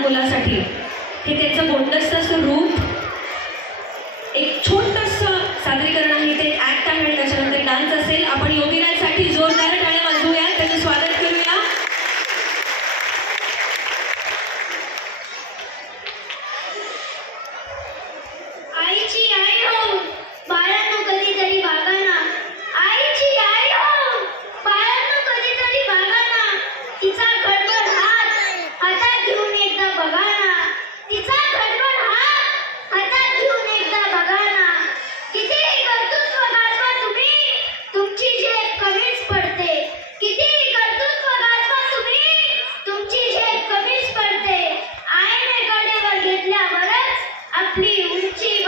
मुलासाठी. हे त्याचं गोंडस असं रूप फुलावरच आपली उंची